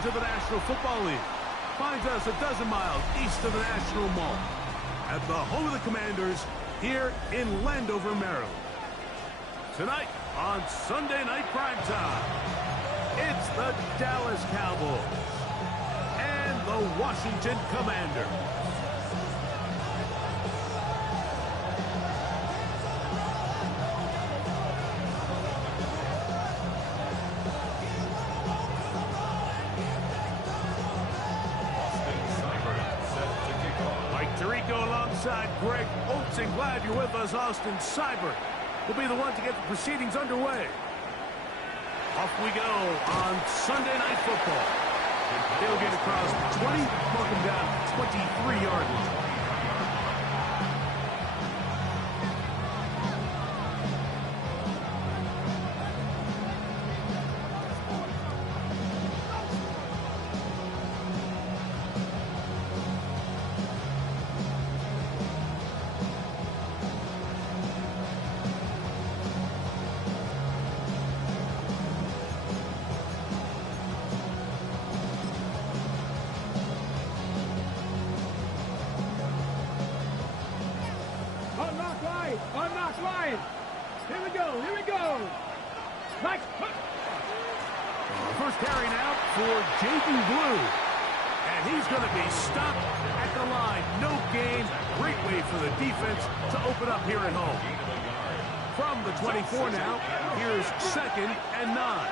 headquarters of the National Football League. Finds us a dozen miles east of the National Mall. At the home of the Commanders, here in Landover, Maryland. Tonight on Sunday Night Primetime, it's the Dallas Cowboys and the Washington Commanders. Alongside Greg Olsen, glad you're with us. Austin Seibert will be the one to get the proceedings underway. Off we go on Sunday Night Football. They'll get across 20, welcome down 23-yard line. First carry now for Jaden Blue. And he's going to be stopped at the line. No gain. Great way for the defense to open up here at home. From the 24 now, here's 2nd and 9.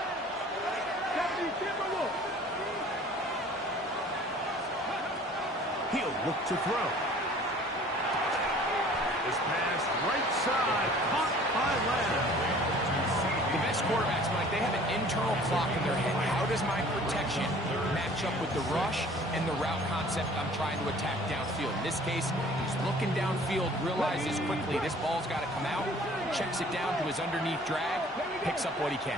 He'll look to throw. This pass right side, caught by Lamb. The best quarterbacks, Mike, they have an internal clock in their head. How does my protection match up with the rush and the route concept I'm trying to attack downfield? In this case, he's looking downfield, realizes quickly this ball's got to come out, checks it down to his underneath drag, picks up what he can.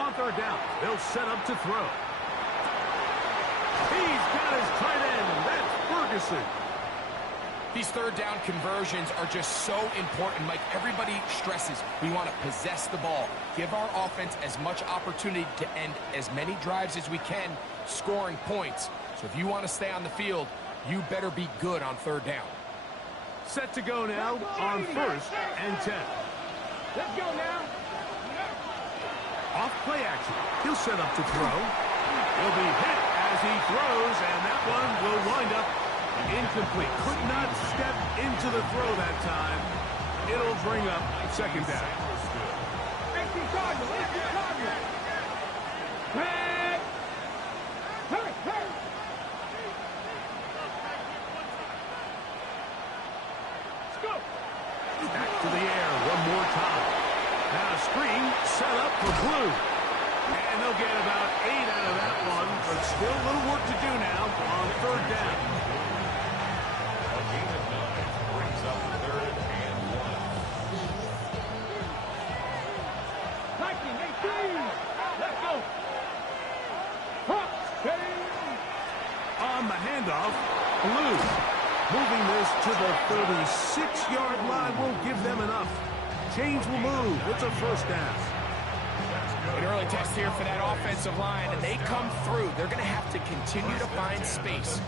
On third down, they'll set up to throw. He's got his tight end. That's Ferguson. These third down conversions are just so important, Mike. Everybody stresses we want to possess the ball, give our offense as much opportunity to end as many drives as we can, scoring points. So if you want to stay on the field, you better be good on third down. Set to go now on 1st and 10. Let's go now. Off play action. He'll set up to throw. He'll be hit as he throws, and that one will wind up incomplete. Could not step into the throw that time. It'll bring up 2nd down. Back to the air one more time. Now a screen set up for Blue. And they'll get about 8 out of that one, but still a little work to do now on 3rd down. On the handoff, Blue moving this to the 36-yard line will give them enough. Chains will move. It's a 1st down. An early test here for that offensive line, and they come through. They're going to have to continue to find space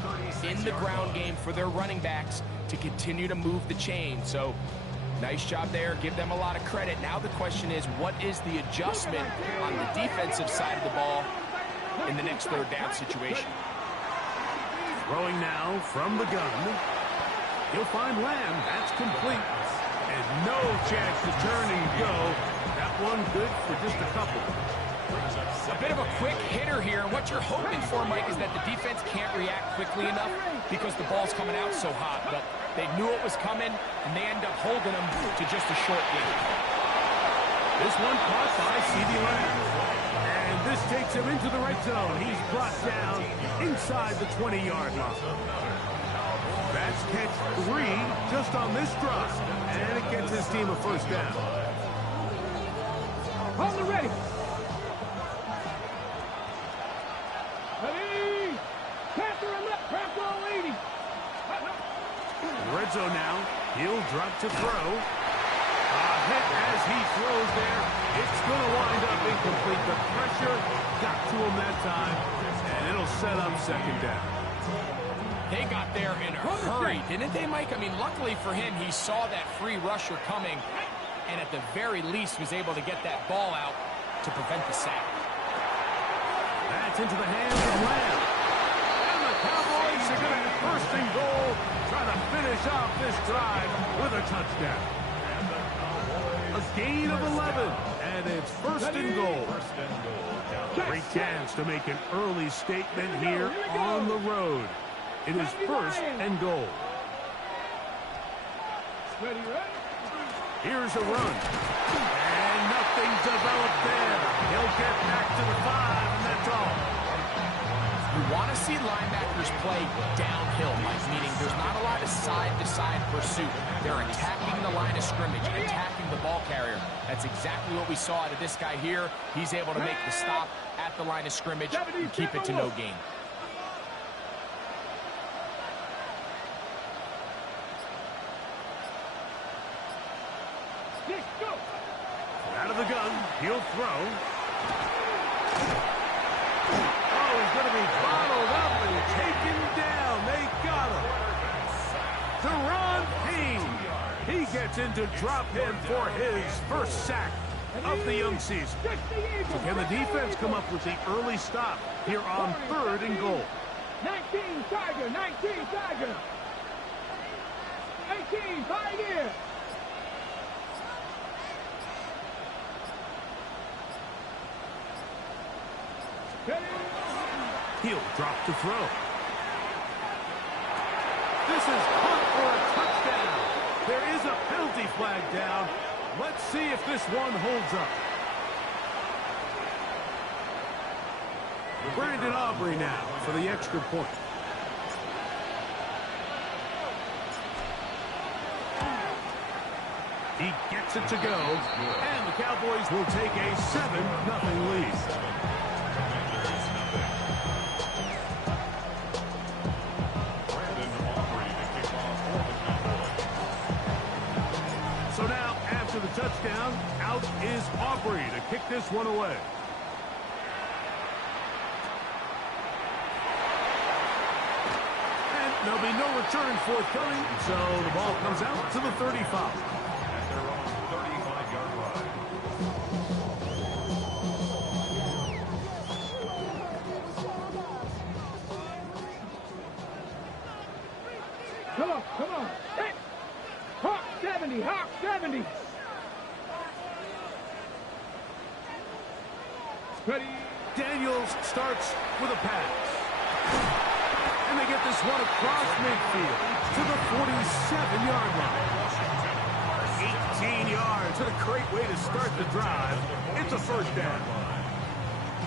in the ground game for their running backs to continue to move the chain. So, nice job there. Give them a lot of credit. Now the question is, what is the adjustment on the defensive side of the ball in the next 3rd down situation? Throwing now from the gun. He'll find Lamb. That's complete. And no chance to turn and go. That one good for just a couple. A bit of a quick hitter here. What you're hoping for, Mike, is that the defense can't react quickly enough because the ball's coming out so hot. But they knew it was coming, and they end up holding them to just a short game. This one caught by C.D. Lamb. And this takes him into the red zone. He's brought down inside the 20-yard line. That's catch 3 just on this drive. And it gets his team a 1st down. Hold it ready. Ready. Panther and left. Panther on 80. Red zone now. He'll drop to throw. A hit as he throws there. It's incomplete. The pressure got to him that time, and it'll set up second down. They got there in a hurry, didn't they, Mike? I mean, luckily for him, he saw that free rusher coming, and at the very least was able to get that ball out to prevent the sack. That's into the hands of Lamb. And the Cowboys are going to have first and goal, trying to finish off this drive with a touchdown. A gain of 11, and it's first and goal. Great chance to make an early statement here on the road. It is first and goal. Here's a run. And nothing developed there. He'll get back to the 5, and that's all. You want to see linebackers play downhill, Mike, meaning there's not a lot of side-to-side pursuit. They're attacking the line of scrimmage, attacking the ball carrier. That's exactly what we saw out of this guy here. He's able to make the stop at the line of scrimmage and keep it to no gain. Out of the gun, he'll throw. Oh, he's going to be bottled up and taken down. They got him. Teron Payne. He gets into drop him for his first sack of the young season. So can the defense come up with the early stop here on third and goal? 19 Tiger, 19 Tiger. 18 Pioneer. He'll drop the throw. This is caught for a touchdown. There is a penalty flag down. Let's see if this one holds up. Brandon Aubrey now for the extra point. He gets it to go, and the Cowboys will take a 7-0 lead. So now, after the touchdown, out is Aubrey to kick this one away. And there'll be no return forthcoming, so the ball comes out to the 35. Come on. Hey. Hawk 70, Hawk 70. Ready. Daniels starts with a pass. And they get this one across midfield to the 47-yard line. 18 yards. What a great way to start the drive. It's a first down.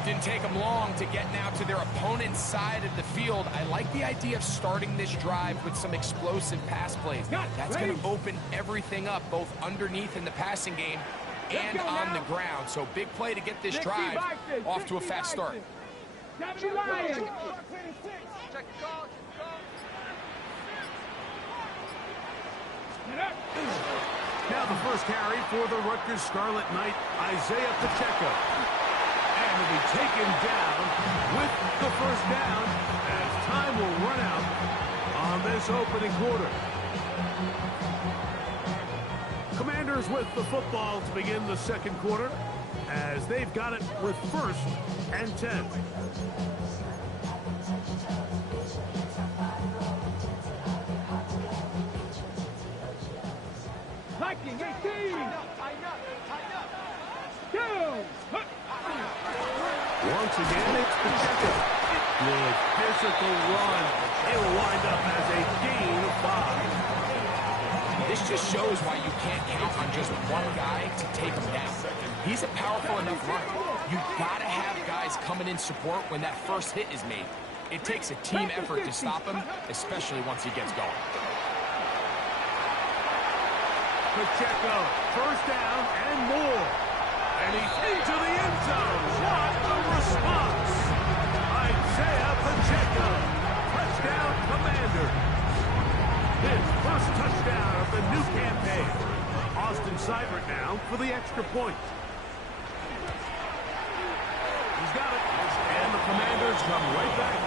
Didn't take them long to get now to their opponent's side of the field. I like the idea of starting this drive with some explosive pass plays. That's going to open everything up, both underneath in the passing game and on the ground. So big play to get this drive off to a fast start. Now the first carry for the Rutgers Scarlet Knight, Isaiah Pacheco. And will be taken down with the first down as time will run out on this opening quarter. Commanders with the football to begin the second quarter as they've got it with first and 10. Viking 18. Down. Once again, it's Pacheco. Good physical run. It'll wind up as a gain of 5. This just shows why you can't count on just one guy to take him down. He's a powerful enough runner. You've got to have guys coming in support when that first hit is made. It takes a team effort to stop him, especially once he gets going. Pacheco, first down and more. And he's into the end zone. What a response. Isaiah Pacheco. Touchdown, Commander. His first touchdown of the new campaign. Austin Seibert now for the extra point.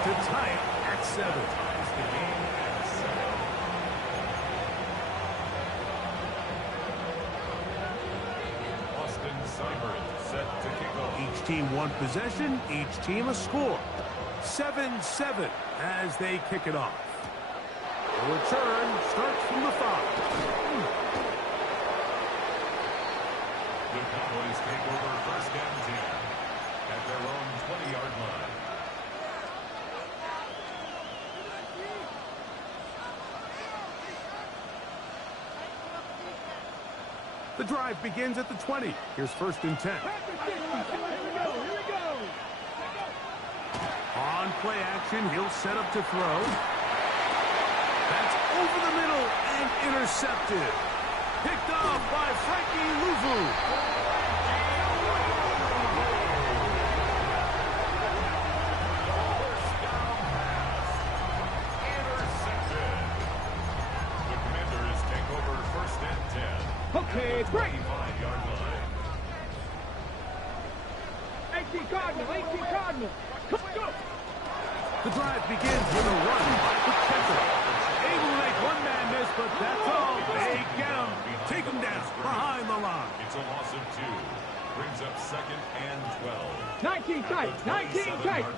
to tie it at 7. Each team one possession, each team a score. 7-7 as they kick it off. The return starts from the 5. The Cowboys take over 1st and 10 at their own 20-yard line. The drive begins at the 20. Here's 1st and 10. On play action, he'll set up to throw. That's over the middle and intercepted. Picked off by Frankie Luvu. First down pass. Intercepted. The Commanders take over 1st and 10. Okay, break. 25-yard line. 18 Cardinal, 18 Cardinal. Come on, go. The drive begins with a run by Pacheco. Able to make one man miss, but that's all. They get him. Take him down behind the line. It's a loss of 2. Brings up 2nd and 12. 19 tight, 19 tight.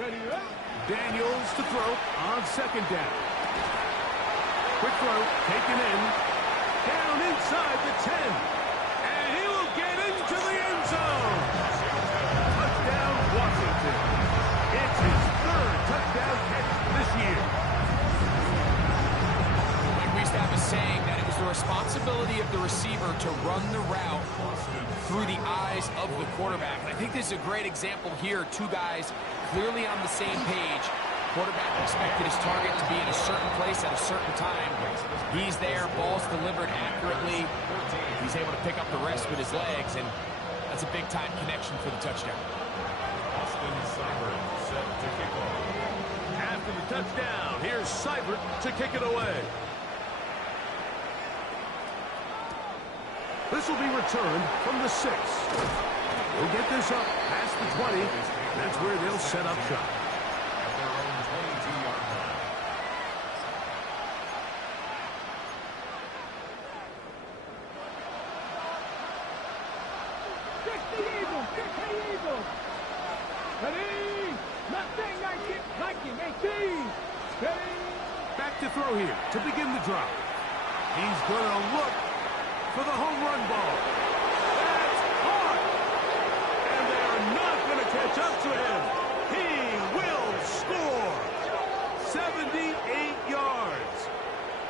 Ready up. Daniels to throw on 2nd down. Quick throw, taken in. Down inside the 10. And he will get into the end zone. Touchdown, Washington. It's his 3rd touchdown catch this year. Like we used to have a saying that it was the responsibility of the receiver to run the route through the eyes of the quarterback. And I think this is a great example here. 2 guys clearly on the same page. Quarterback expected his target to be in a certain place at a certain time. He's there, ball's delivered accurately. He's able to pick up the rest with his legs, and that's a big-time connection for the touchdown. Austin Seibert set to kick off. After the touchdown, here's Seibert to kick it away. This will be returned from the 6. We'll get this up past the 20. That's where they'll set up shop. At their own 22-yard line. Fix the eagle, fix the eagle. Ready? Nothing, 19, 18. Ready? Back to throw here to begin the drive. He's going to look for the home run ball. That's hard. And they are not going to catch up to him. He will score. 78 yards.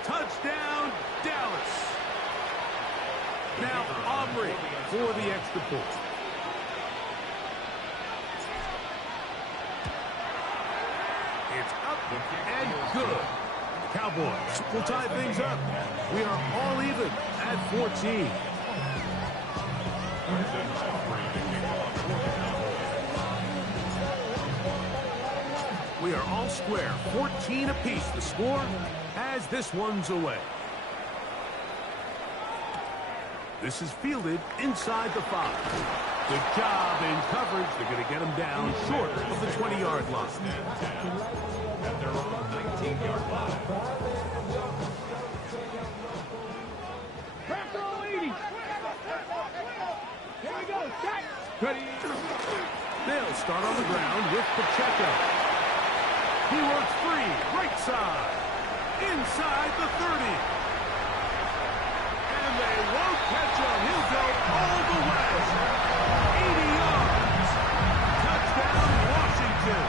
Touchdown, Dallas. Now Aubrey for the extra point. It's up and good. The Cowboys will tie things up. We are all even at 14. We are all square, 14 apiece. The score as this one's away. This is fielded inside the 5. Good job in coverage. They're going to get him down short of the 20-yard line. At their own 19-yard line. Back roll 80. Here we go, set. Ready? They'll start on the ground with Pacheco. He works free, right side, inside the 30. And they won't catch him. He'll go all the way. 80 yards. Touchdown, Washington.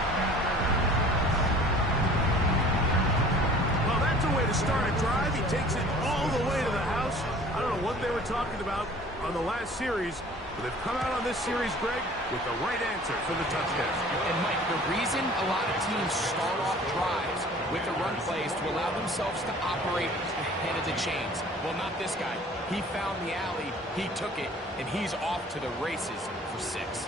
Well, that's a way to start a drive. He takes it all the way to the house. I don't know what they were talking about on the last series, but they've come out on this series, Greg, with the right answer for the touchdown. And, Mike, the reason a lot of teams start off drives with the run plays to allow themselves to operate ahead of the chains. Well, not this guy. He found the alley, he took it, and he's off to the races for 6.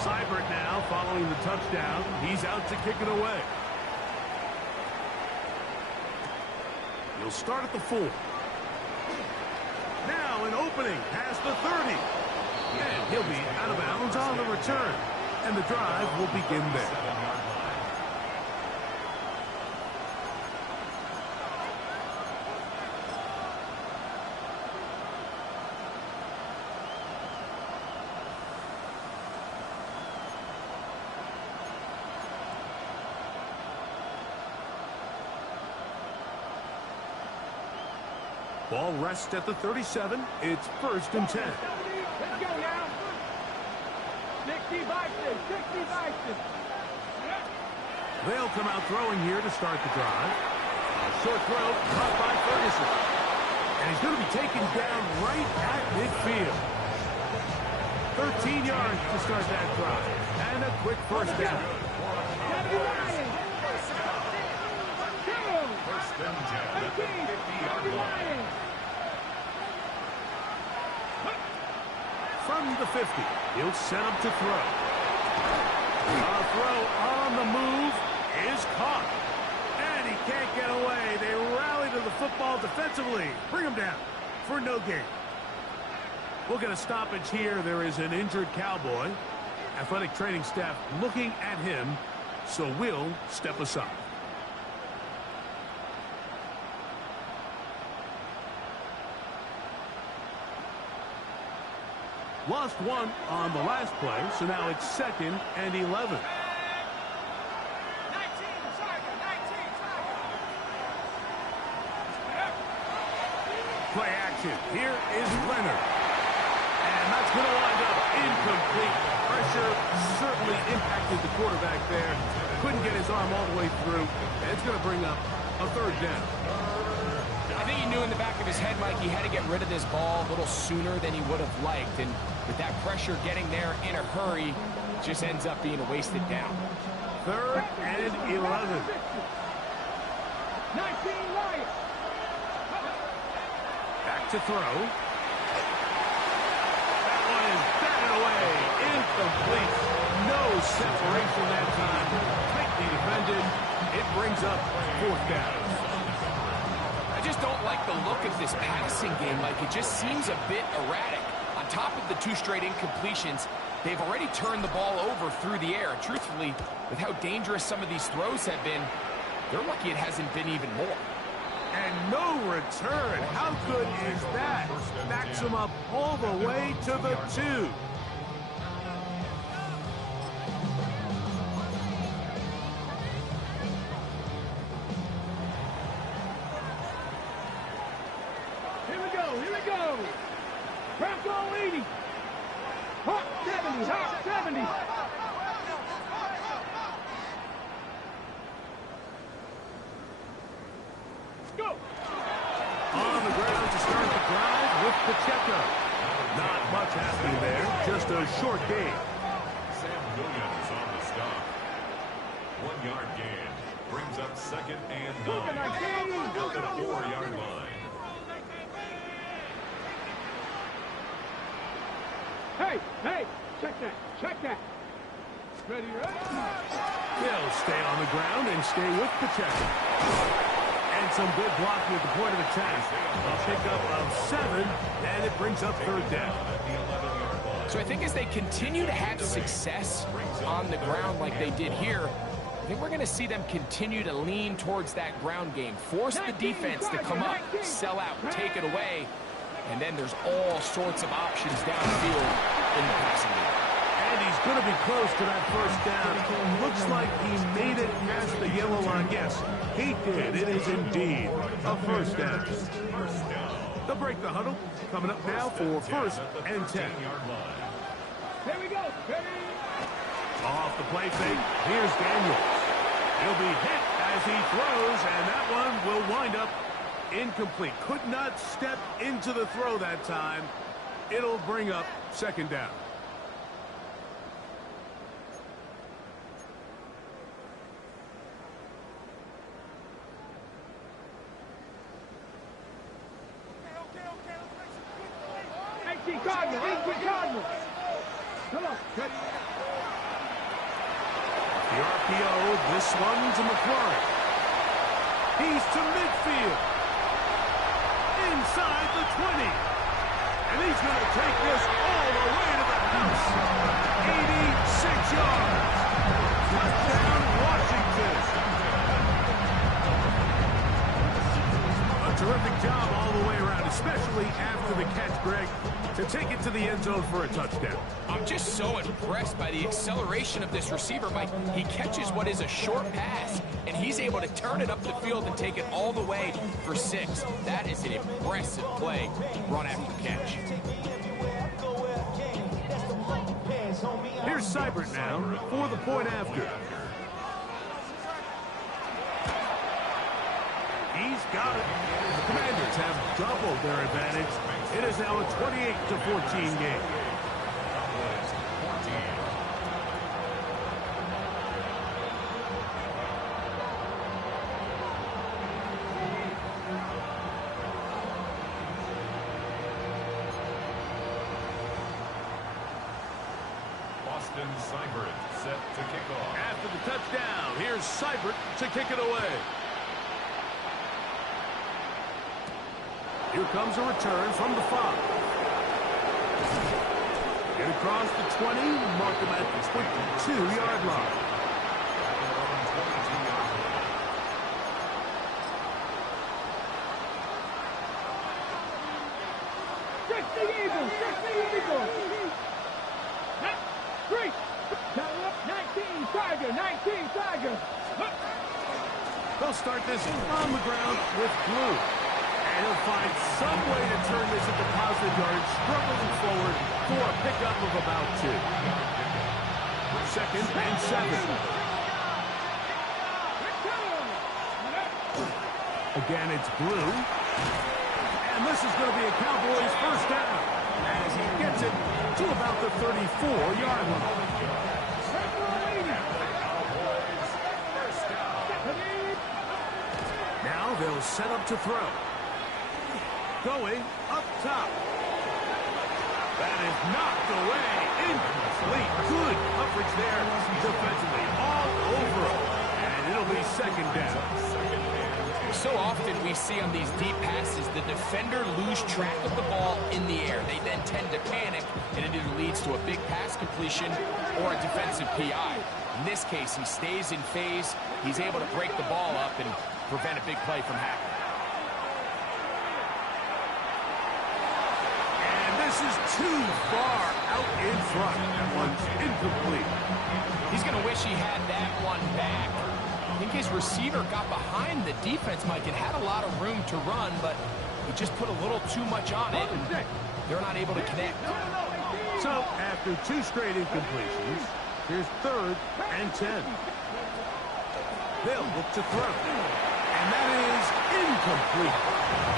Seibert now following the touchdown. He's out to kick it away. He'll start at the 4. Now an opening past the 30. And he'll be out of bounds on the return. And the drive will begin there. Ball rests at the 37. It's 1st and 10. Let's go now. 60 Bison, 60 Bison. They'll come out throwing here to start the drive. A short throw caught by Ferguson. And he's going to be taken down right at midfield. 13 yards to start that drive. And a quick first down. From the 50, he'll set up to throw. A throw on the move is caught. And he can't get away. They rally to the football defensively. Bring him down for no gain. We'll get a stoppage here. There is an injured Cowboy. Athletic training staff looking at him, so we'll step aside. Lost one on the last play, so now it's 2nd and 11. Play action. Here is Leonard. And that's going to wind up incomplete. Pressure certainly impacted the quarterback there. Couldn't get his arm all the way through. And it's going to bring up a 3rd down. I think he knew in the back of his head, Mike, he had to get rid of this ball a little sooner than he would have liked. And with that pressure getting there in a hurry, just ends up being a wasted down. 3rd and 11. 19 Lions. Back to throw. That one is batted away. Incomplete. No separation that time. Tightly defended. It brings up 4th down. I just don't like the look of this passing game. Like, it just seems a bit erratic. On top of the 2 straight incompletions, they've already turned the ball over through the air. Truthfully, with how dangerous some of these throws have been, they're lucky it hasn't been even more. And no return. How good is that? Backs him up all the way to the 2. Here we go. Bronco 80. Hawk 70, Hawk 70. Go. On the ground to start the drive with Pacheco. Not much happening there. Just a short gain. Sam Williams on the stop. 1-yard gain. Brings up 2nd and 9. At the 4-yard line. Hey, check that. Ready? They'll stay on the ground and stay with Pacheco. And some good blocking at the point of attack. A pickup of 7, and it brings up 3rd down. So I think as they continue to have success on the ground like they did here, I think we're going to see them continue to lean towards that ground game. Force the defense to come up, sell out, take it away. And then there's all sorts of options downfield in the passing game. And he's going to be close to that 1st down. Looks like he made it past the yellow line. Yes, he did. It is indeed a 1st down. They'll break the huddle. Coming up now for 1st and 10. Here we go. Ready? Off the play fake. Here's Daniels. He'll be hit as he throws, and that one will wind up incomplete. Could not step into the throw that time. It'll bring up 2nd down. Cardinal. Come on. Ready? The RPO, this one to McLaurin. He's to midfield. inside the 20. And he's going to take this all the way to the house. 86 yards. Touchdown, Washington. A terrific job all the way around, especially after the catch, Greg, to take it to the end zone for a touchdown. I'm just so impressed by the acceleration of this receiver, Mike. He catches what is a short pass, and he's able to turn it up the field and take it all the way for 6. That is an impressive play, run after catch. Here's Seibert now for the point after. He's got it. The Commanders have doubled their advantage. It is now a 28-14 game. Austin Seibert set to kick off. After the touchdown, here's Seibert to kick it away. Here comes a return from the 5. Get across the 20, mark him at the 22-yard line. Check the Eagles! Check the Eagles! 3! 19 Tiger! 19 Tiger! They'll start this on the ground with Blue. And he'll find some way to turn this into positive yards, struggling forward for a pickup of about 2. 2nd and 7. Again, it's Blue. And this is going to be a Cowboys first down as he gets it to about the 34-yard line. Now they'll set up to throw. Going up top. That is knocked away. Incomplete. Good coverage there defensively all over him. And it'll be 2nd down. So often we see on these deep passes the defender lose track of the ball in the air. They then tend to panic, and it either leads to a big pass completion or a defensive PI. In this case, he stays in phase. He's able to break the ball up and prevent a big play from happening. This is too far out in front. That one's incomplete. He's going to wish he had that one back. I think his receiver got behind the defense, Mike, and had a lot of room to run, but he just put a little too much on it, and they're not able to connect. So, after 2 straight incompletions, here's 3rd and 10. They'll look to throw. And that is incomplete.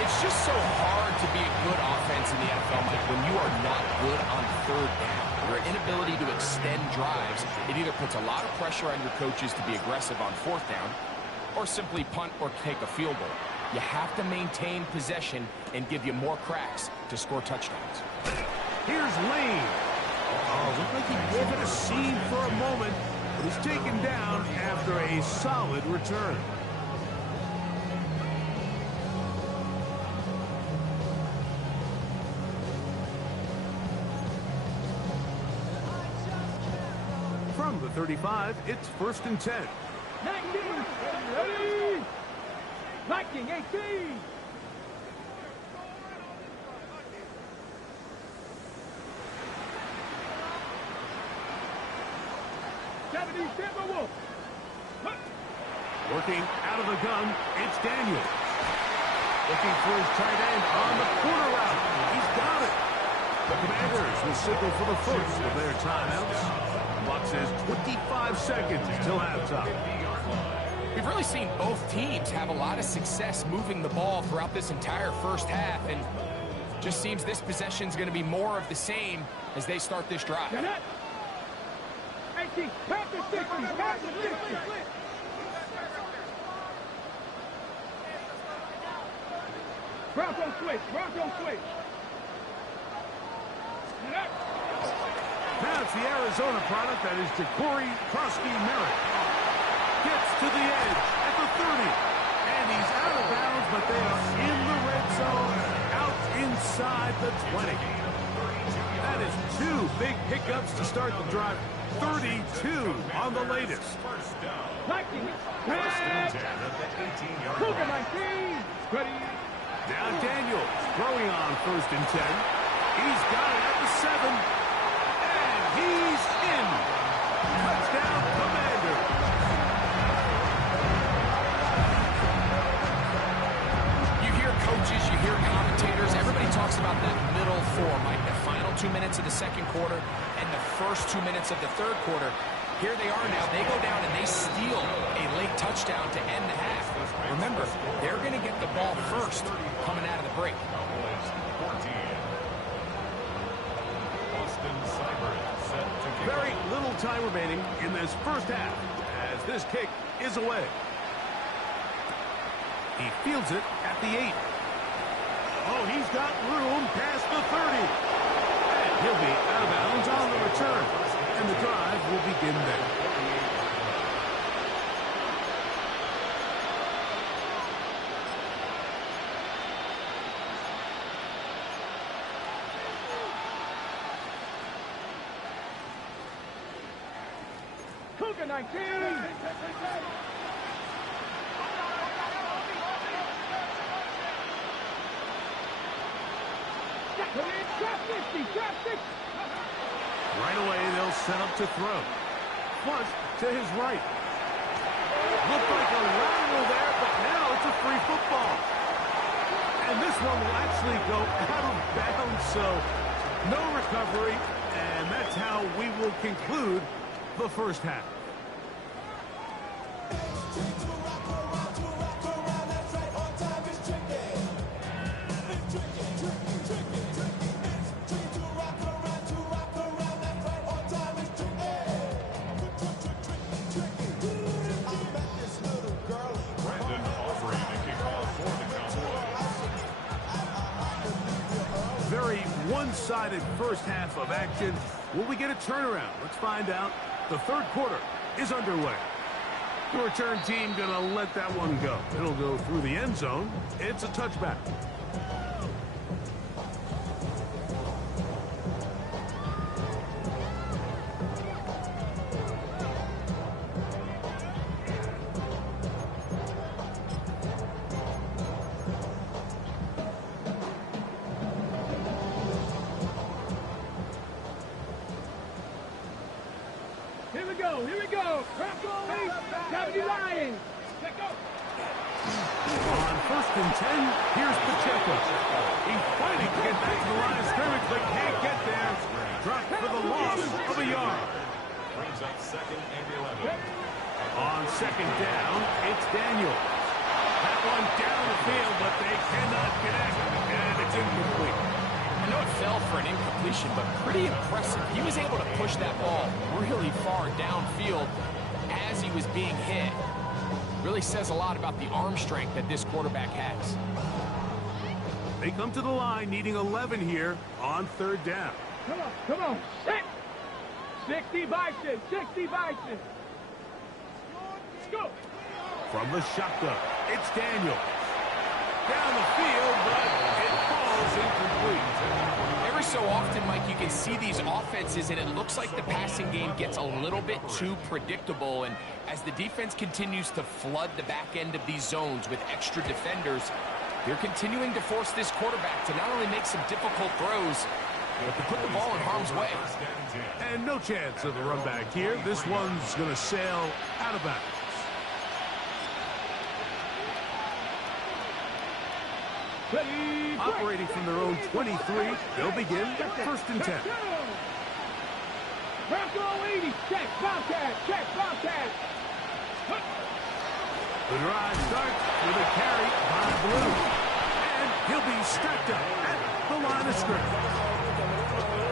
It's just so hard to be a good offense in the NFL, Mike, when you are not good on 3rd down. Your inability to extend drives, it either puts a lot of pressure on your coaches to be aggressive on 4th down, or simply punt or take a field goal. You have to maintain possession and give you more cracks to score touchdowns. Here's Lane. Oh, looked like he gave it a seam for a moment, but he's taken down after a solid return. From the 35, it's 1st and 10. 19! Ready! Viking 18! Working out of the gun, it's Daniel. Looking for his tight end on the corner route. He's got it. The Commanders will signal for the first of their timeouts. Clock says 25 seconds until halftime. We've really seen both teams have a lot of success moving the ball throughout this entire first half, and just seems this possession is going to be more of the same as they start this drive. 18, pass the 60, pass the 60. Bronco switch, Bronco switch. Now it's the Arizona product that is Ja'Cory Krosky-Merritt. Gets to the edge at the 30. And he's out of bounds, but they are in the red zone. inside the 20. That is 2 big pickups to start the drive. 32 on the latest. Viking, red. Cougar 19. Ready. Now Daniels throwing on 1st and 10. He's got it at the 7. And he's in. Touchdown, Commanders. You hear coaches, you hear commentators, everybody talks about that middle 4, Mike, the final 2 minutes of the second quarter and the first 2 minutes of the third quarter. Here they are now. They go down and they steal a late touchdown to end the half. Remember, they're going to get the ball first coming out of the break. Very little time remaining in this first half as this kick is away. He fields it at the 8. Oh, he's got room past the 30. And he'll be out of bounds on the return. And the drive will begin there. Cougar 19. Right away, they'll set up to throw. Flush to his right. Looked like a lateral there, but now it's a free football. And this one will actually go out of bounds, so no recovery. And that's how we will conclude the first half. Very one-sided first half of action. Will we get a turnaround? Let's find out. The third quarter is underway. The return team gonna let that one go. It'll go through the end zone. It's a touchback. Here we go, here we go. Deputy Lions. Let's go. On 1st and 10, here's Pacheco. He's fighting to get back to the line of scrimmage, but can't get there. Dropped for the loss of a yard. Brings up 2nd and 11. On 2nd down, it's Daniels. That one down the field, but they cannot connect, and it's incomplete. I know it fell for an incompletion, but pretty impressive. He was able to push that ball really far downfield as he was being hit. Really says a lot about the arm strength that this quarterback has. They come to the line needing 11 here on 3rd down. Come on. 60 Bison, 60 Bison. Let's go. From the shotgun, it's Daniels. Down the field, but it falls incomplete. Every so often, Mike, you can see these offenses, and it looks like the passing game gets a little bit too predictable. And as the defense continues to flood the back end of these zones with extra defenders, they're continuing to force this quarterback to not only make some difficult throws, but to put the ball in harm's way. And no chance of a run back here. This one's going to sail out of bounds. Operating from their own 23, they'll begin 1st and 10. Bronco 80, check, Bobcat, check, Bobcat. The drive starts with a carry by Blue. And he'll be stacked up at the line of scrimmage.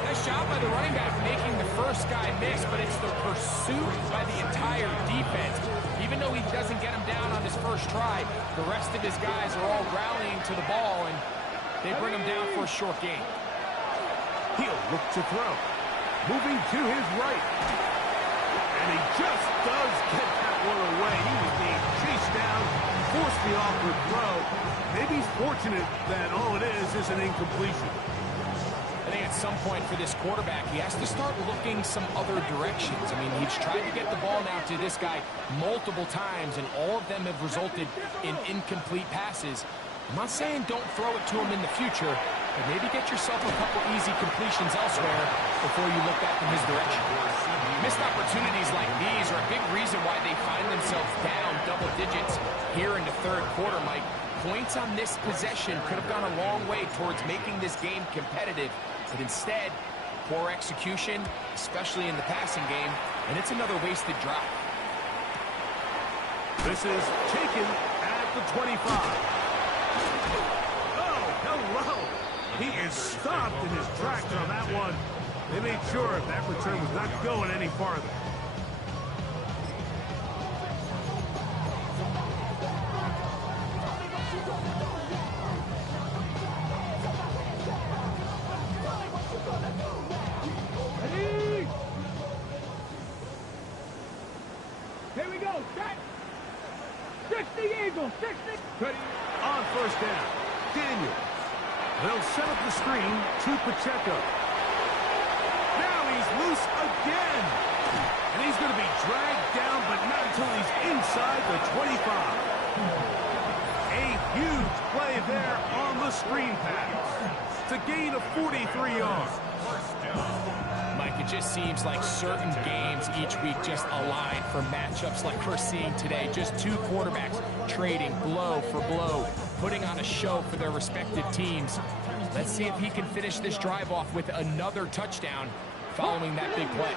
Nice job by the running back making the first guy miss, but it's the pursuit by the entire defense. Even though he doesn't get him down on his first try, the rest of his guys are all rallying to the ball, and they bring him down for a short gain. He'll look to throw. Moving to his right. And he just does get that one away. He was being chased down for must be awkward throw. Maybe he's fortunate that all it is an incompletion. I think at some point for this quarterback, he has to start looking some other directions. I mean, he's tried to get the ball now to this guy multiple times, and all of them have resulted in incomplete passes. I'm not saying don't throw it to him in the future, but maybe get yourself a couple easy completions elsewhere before you look back in his direction. Missed opportunities like these are a big reason why they find themselves down double digits here in the third quarter, Mike. Points on this possession could have gone a long way towards making this game competitive, but instead, poor execution, especially in the passing game, and it's another wasted drive. This is taken at the 25. Oh, hello! He is stopped in his tracks on that one. They made sure that return was not going any farther. Here we go, set! 60 Eagles, 60! On first down, Daniel. They'll set up the screen to Pacheco. Now he's loose again. And he's going to be dragged down, but not until he's inside the 25. A huge play there on the screen pass to gain of 43 yards. Mike, it just seems like certain games each week just align for matchups like we're seeing today. Just two quarterbacks trading blow for blow, putting on a show for their respective teams. Let's see if he can finish this drive off with another touchdown following that big play.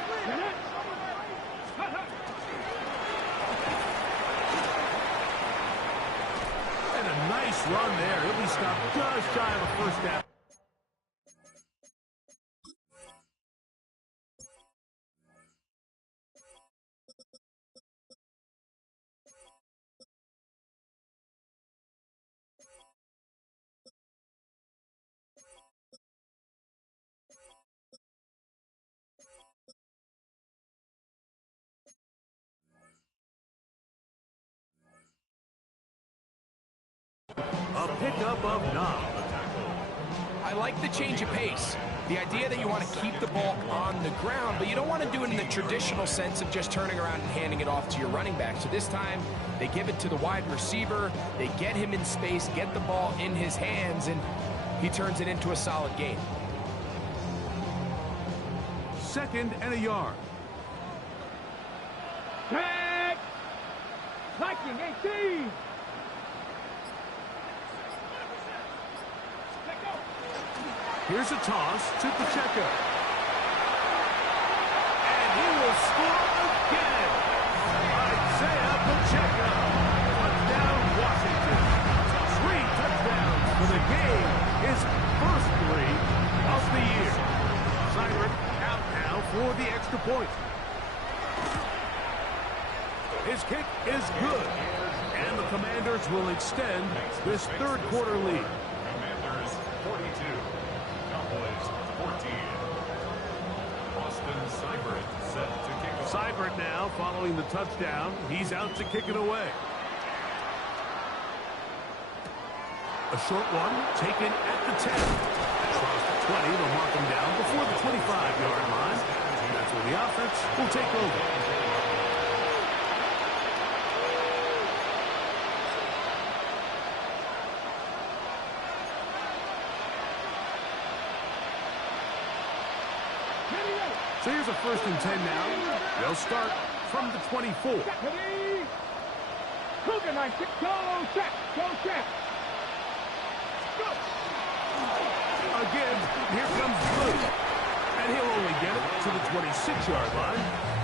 And a nice run there. He'll be stopped just shy of a first down. A pickup of 9. I like the change of pace. The idea that you want to keep the ball on the ground, but you don't want to do it in the traditional sense of just turning around and handing it off to your running back. So this time, they give it to the wide receiver, they get him in space, get the ball in his hands, and he turns it into a solid gain. 2nd and a yard. Tag! Viking 18! Here's a toss to Pacheco. And he will score again. Isaiah Pacheco. Touchdown, Washington. 3 touchdowns for the game. His first 3 of the year. Siren out now for the extra point. His kick is good. And the Commanders will extend this third quarter lead. Commanders 42. Cowboys 14. Austin Seibert set to kick off. Seibert now following the touchdown. He's out to kick it away. A short one taken at the 10. Across the 20, they'll mark him down before the 25-yard line. That's where the offense will take over. So here's a 1st and 10 now. They'll start from the 24. Ready? Cougar 19. Go check. Go check. Go. Again, here comes Blue. And he'll only get it to the 26-yard line,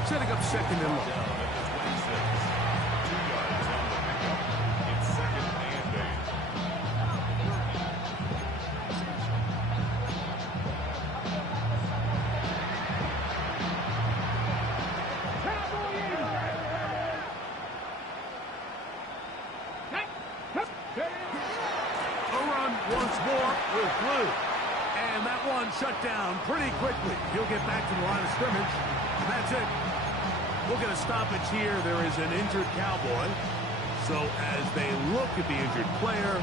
setting up 2nd and long. 2 yards on the pickup. It's 2nd and 8. Once more with Blue. And that one shut down pretty quickly. He'll get back to the line of scrimmage. That's it. We'll get a stoppage here. There is an injured Cowboy. So as they look at the injured player,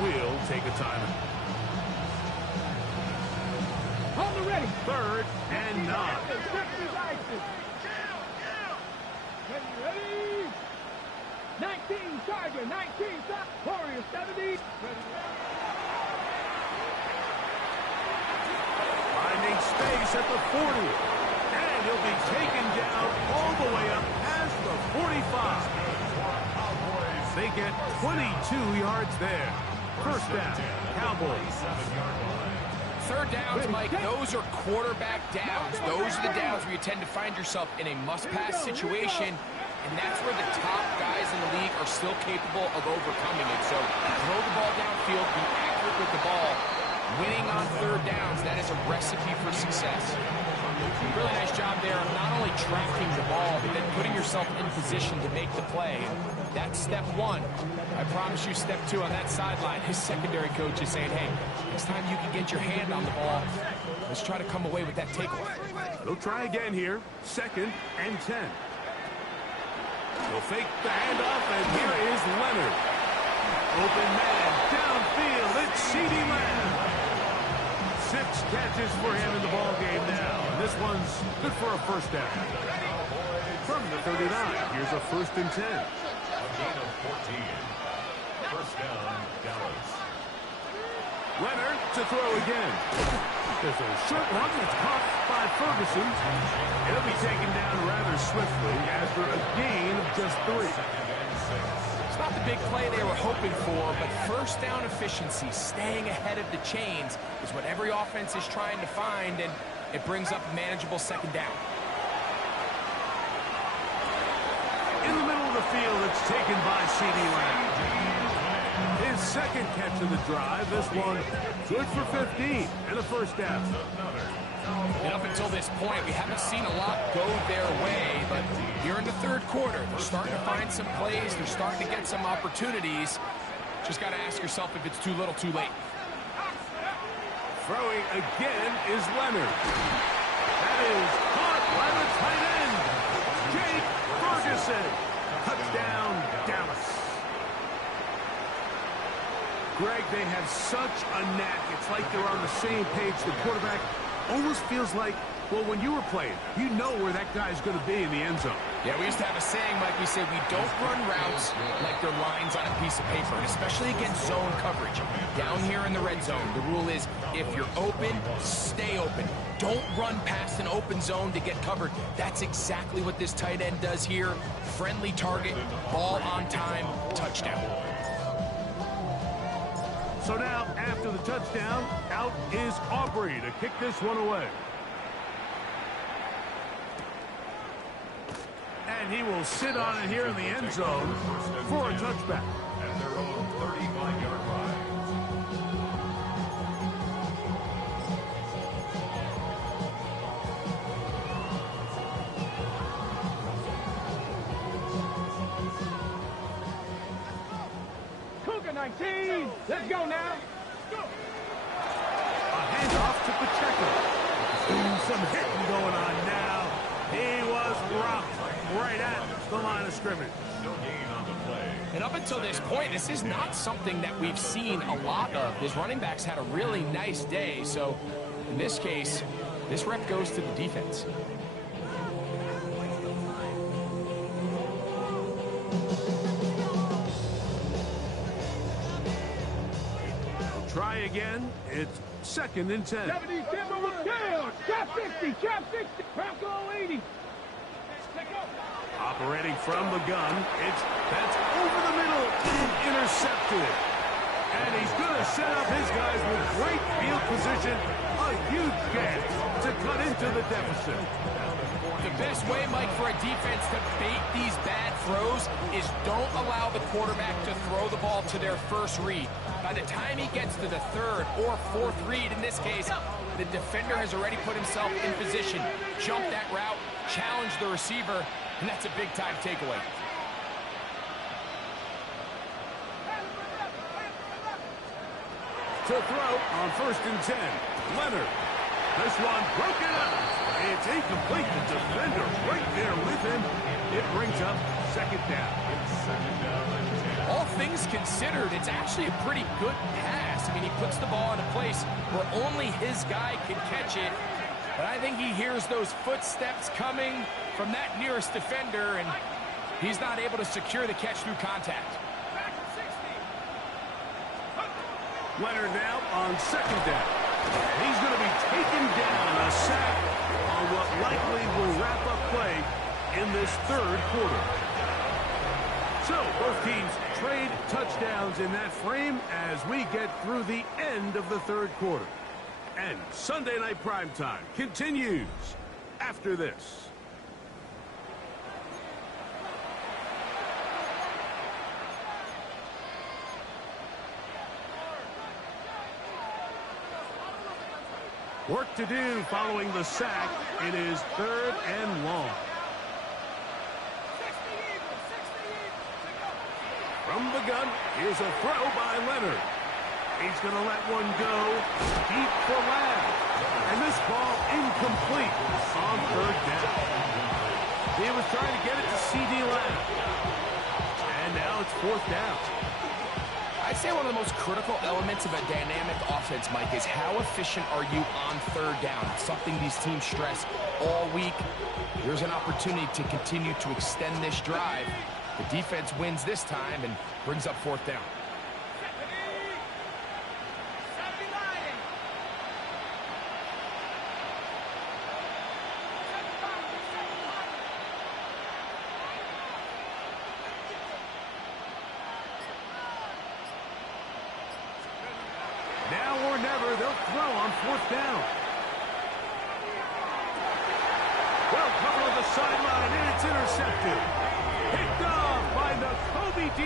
we'll take a timeout. On the ready. 3rd and 9. Ready? 19 Tiger, 19 Warrior 70. Finding space at the 40. And he'll be taken down all the way up past the 45. They get 22 yards there. First down, Cowboys. 3rd downs, Mike, those are quarterback downs. Those are the downs where you tend to find yourself in a must-pass situation, and that's where the top guys in the league are still capable of overcoming it. So throw the ball downfield, be accurate with the ball. Winning on 3rd downs, that is a recipe for success. Really nice job there of not only tracking the ball, but then putting yourself in position to make the play. That's step 1. I promise you step 2 on that sideline. His secondary coach is saying, hey, next time you can get your hand on the ball, let's try to come away with that takeaway. They'll try again here. 2nd and 10. He'll fake the handoff, and here is Leonard. Open man, downfield, it's CeeDee Lamb. 6 catches for him in the ball game now. And this one's good for a first down. From the 39, here's a 1st and 10. A gain of 14. First down, Dallas. Leonard to throw again. There's a short one that's caught by Ferguson. It'll be taken down rather swiftly after a gain of just 3. It's not the big play they were hoping for, but first down efficiency, staying ahead of the chains, is what every offense is trying to find, and it brings up a manageable 2nd down. In the middle of the field, it's taken by CeeDee Lamb. His 2nd catch of the drive. This one good for 15 and a first down. And up until this point, we haven't seen a lot go their way, but here in the 3rd quarter, they're starting to find some plays. They're starting to get some opportunities. Just got to ask yourself if it's too little, too late. Throwing again is Leonard. That is caught by the tight end, Jake Ferguson. Touchdown, Dallas. Greg, they have such a knack. It's like they're on the same page. The quarterback almost feels like, well, when you were playing, you know where that guy's going to be in the end zone. Yeah, we used to have a saying, Mike, we said we don't run routes like they're lines on a piece of paper, and especially against zone coverage. Down here in the red zone, the rule is if you're open, stay open. Don't run past an open zone to get covered. That's exactly what this tight end does here. Friendly target, ball on time, touchdown. So now, after the touchdown, out is Aubrey to kick this one away. And he will sit on it here in the end zone for a touchback. At their own 35-yard line. Cougar 19. Let's go now. A handoff to Pacheco. Some hitting going on now. He was rocked right at the line of scrimmage. No gain on the play. And up until this point, this is not something that we've seen a lot of. His running backs had a really nice day. So in this case, this rep goes to the defense. Try again. It's 2nd and 10. 70 Timber with tails. Trap 60. Trap 60. Bronco 80. Operating from the gun. That's over the middle and intercepted. And he's going to set up his guys with great field position. A huge chance to cut into the deficit. The best way, Mike, for a defense to bait these bad throws is don't allow the quarterback to throw the ball to their first read. By the time he gets to the 3rd or 4th read, in this case, the defender has already put himself in position, jump that route, challenge the receiver, and that's a big-time takeaway. To throw on 1st and 10. Leonard. This one broken up. It's incomplete. The defender right there with him. It brings up second down. All things considered, it's actually a pretty good pass. I mean, he puts the ball in a place where only his guy can catch it. But I think he hears those footsteps coming from that nearest defender, and he's not able to secure the catch through contact. Leonard now on second down. He's going to be taken down, a sack on what likely will wrap up play in this third quarter. So both teams trade touchdowns in that frame as we get through the end of the third quarter. And Sunday Night Primetime continues after this. Work to do following the sack. It is third and long. From the gun, here's a throw by Leonard. He's going to let one go deep for Lamb. And this ball incomplete on third down. He was trying to get it to C.D. Lamb. And now it's fourth down. I'd say one of the most critical elements of a dynamic offense, Mike, is how efficient are you on third down? It's something these teams stress all week. There's an opportunity to continue to extend this drive. The defense wins this time and brings up fourth down. Now or never, they'll throw on fourth down. Well covered on the sideline, and it's intercepted. Picked off by the Kobe D.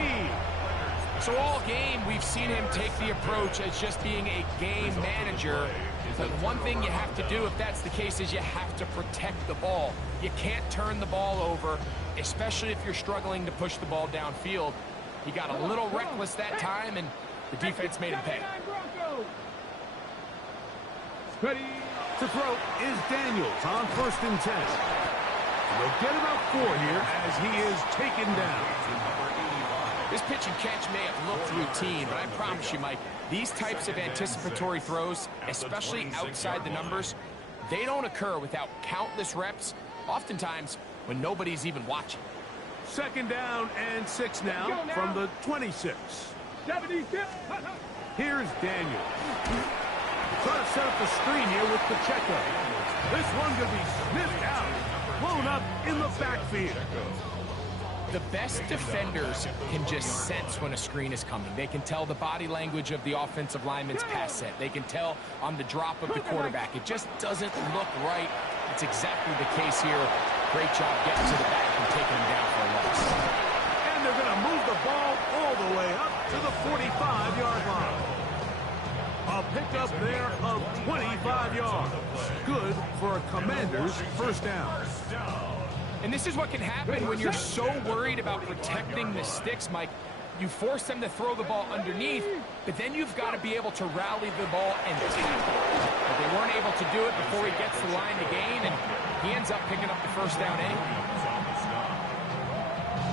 So all game, we've seen him take the approach as just being a game manager. But one thing you have to do if that's the case is you have to protect the ball. You can't turn the ball over, especially if you're struggling to push the ball downfield. He got a little reckless that time, and the defense made him pay. Ready to throw is Daniels on 1st and 10. They'll get about 4 here as he is taken down. This pitch and catch may have looked routine, but I promise you, Mike, these types of anticipatory throws, especially outside the numbers, they don't occur without countless reps, oftentimes when nobody's even watching. Second down and 6 now from the 26. Here's Daniels. Trying to set up the screen here with Pacheco. This one could be sniffed out, blown up in the backfield. The best defenders can just sense when a screen is coming. They can tell the body language of the offensive lineman's pass set. They can tell on the drop of the quarterback. It just doesn't look right. It's exactly the case here. Great job getting to the back and taking him down for a loss. And they're going to move the ball all the way up to the 45-yard line. A pickup there of 25 yards. Good for a Commander's first down. And this is what can happen when you're so worried about protecting the sticks, Mike. You force them to throw the ball underneath, but then you've got to be able to rally the ball and tackle. But they weren't able to do it before he gets the line to gain, and he ends up picking up the first down anyway.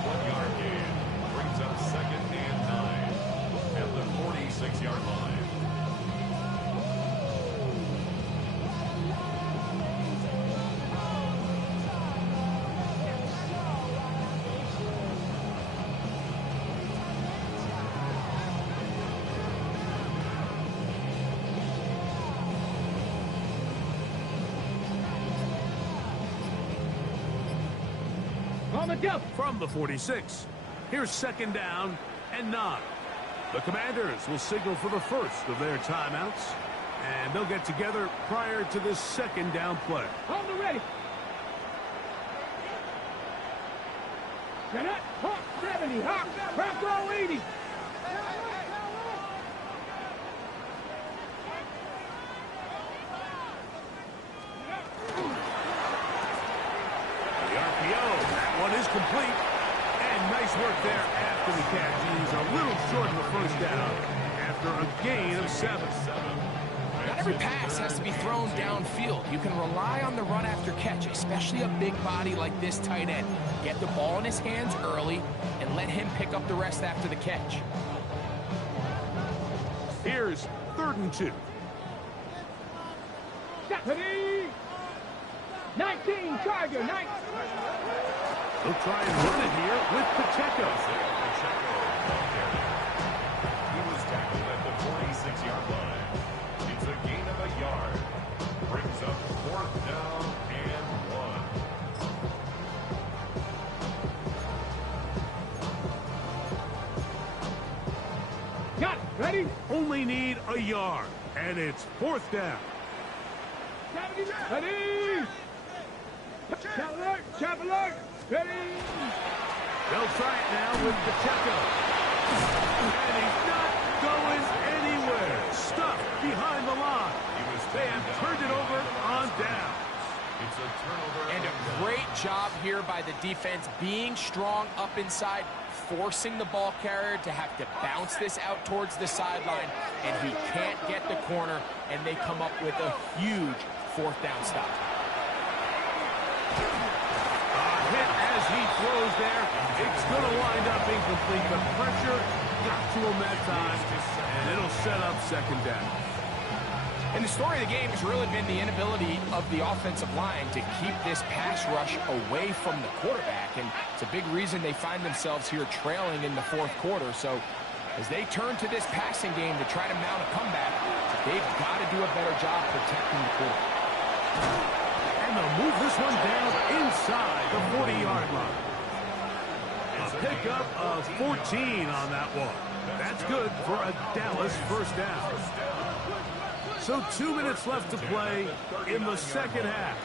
1 yard gain brings up 2nd and 9 at the 46-yard line. From the 46, here's 2nd down and 9. The Commanders will signal for the first of their timeouts, and they'll get together prior to this 2nd down play. Hold it ready. Hawk 70, Hawk, back row 80. Complete, and nice work there after the catch. He's a little short of the first down after a gain of 7. Gotta every pass has to be thrown downfield. You can rely on the run after catch, especially a big body like this tight end. Get the ball in his hands early and let him pick up the rest after the catch. Here's 3rd and 2. Ready? 19, Charger, 19. He'll try and run it here with Pacheco. He was tackled at the 46-yard line. It's a gain of a yard. Brings up 4th down and 1. Got it. Ready? Only need a yard, and it's 4th down. Ready? Chap alert. Ready? They'll try it now with Pacheco. And he's not going anywhere. Stuffed behind the line. They have turned it over on down. It's a turnover. And a great job here by the defense, being strong up inside, forcing the ball carrier to have to bounce this out towards the sideline, and he can't get the corner, and they come up with a huge 4th down stop. Hit as he throws there. It's going to wind up incomplete. The pressure got to him that time, and it'll set up 2nd down. And the story of the game has really been the inability of the offensive line to keep this pass rush away from the quarterback, and it's a big reason they find themselves here trailing in the 4th quarter. So as they turn to this passing game to try to mount a comeback, they've got to do a better job protecting the quarterback. And they'll move this one down inside the 40-yard line. A pickup of 14 on that one. That's good for a Dallas 1st down. So 2 minutes left to play in the 2nd half.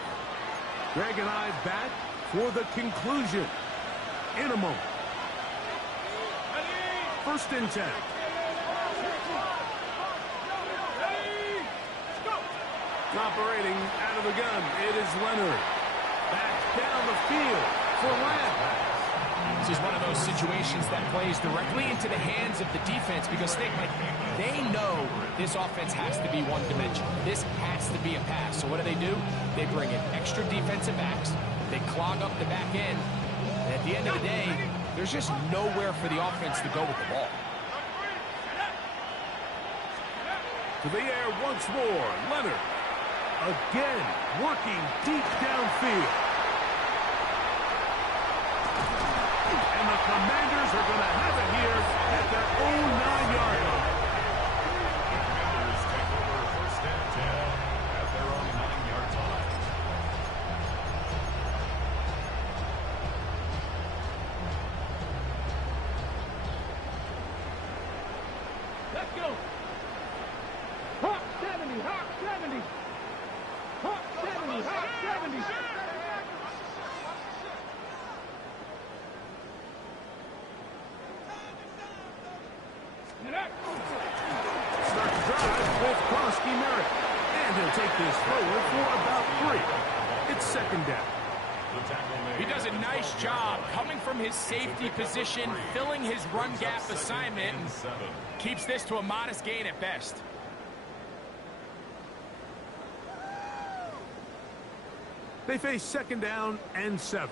Greg and I back for the conclusion in a moment. 1st and 10. Operating out of the gun, it is Leonard. Back down the field for Lamb. This is one of those situations that plays directly into the hands of the defense, because they know this offense has to be one-dimensional. This has to be a pass. So what do? They bring in extra defensive backs. They clog up the back end. And at the end of the day, there's just nowhere for the offense to go with the ball. To the air once more, Leonard. Again, working deep downfield. And the Commanders are going to have it here at their own 9-yard line. Commanders take over 1st and 10 at their own 9-yard line. Let's go. Hawk 70, Hawk 70. Hawk 70, Hawk 70. Start the drive with Krosky Merritt. And he'll take this forward for about 3. It's 2nd down. He does a nice job coming from his safety position, filling his run gap assignment, and keeps this to a modest gain at best. They face 2nd down and 7.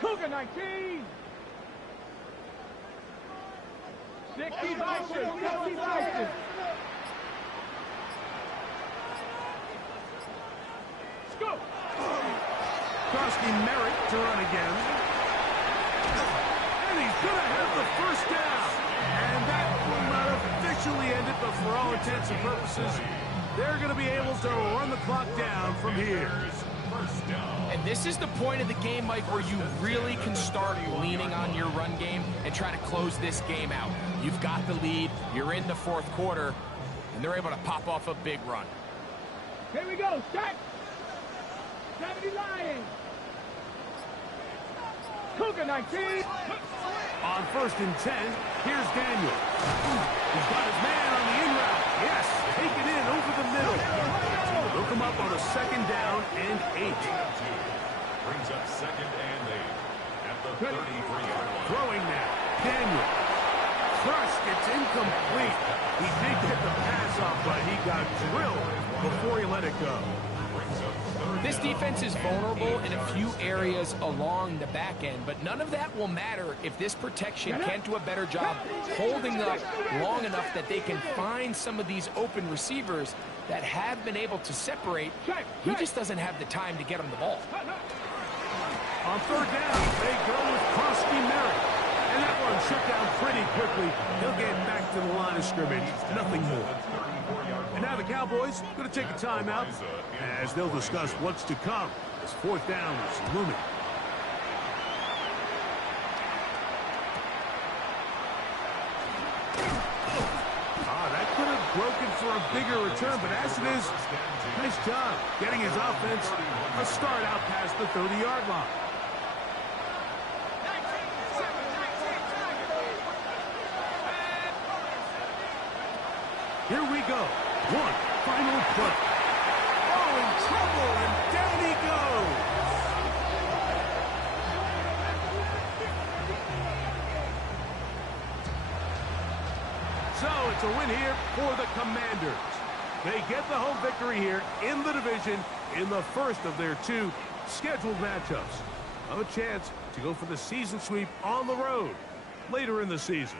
Cougar 19. 60 Bison, 60 Bison. Go. Krosky Merritt to run again. And he's going to have the 1st down. And that will not officially end it, but for all intents and purposes, they're going to be able to run the clock down from here. And this is the point of the game, Mike, where you really can start leaning on your run game and try to close this game out. You've got the lead, you're in the 4th quarter, and they're able to pop off a big run. Here we go, start. 70 Lions. Cougar 19. On 1st and 10, here's Daniel. He's got his man on the in route. Yes, take it in over the middle. They'll come up on a 2nd down and 8. Brings up 2nd and 8 at the 33-yard line. Throwing now, Daniel. thrust. It's incomplete. He did get the pass off, but he got drilled before he let it go. This defense is vulnerable in a few areas along the back end, but none of that will matter if this protection can't do a better job holding up long enough that they can find some of these open receivers that have been able to separate. He just doesn't have the time to get on the ball. On third down, they go with Krosky Merritt. And that one shut down pretty quickly. He'll get back to the line of scrimmage. Nothing more. And now the Cowboys going to take a timeout as they'll discuss what's to come as fourth down is looming. That could have broken for a bigger return, but as it is, nice job getting his offense a start out past the 30-yard line. Here we go. One final play. Oh, in trouble, and down he goes. So it's a win here for the Commanders. They get the home victory here in the division in the first of their two scheduled matchups. A chance to go for the season sweep on the road later in the season.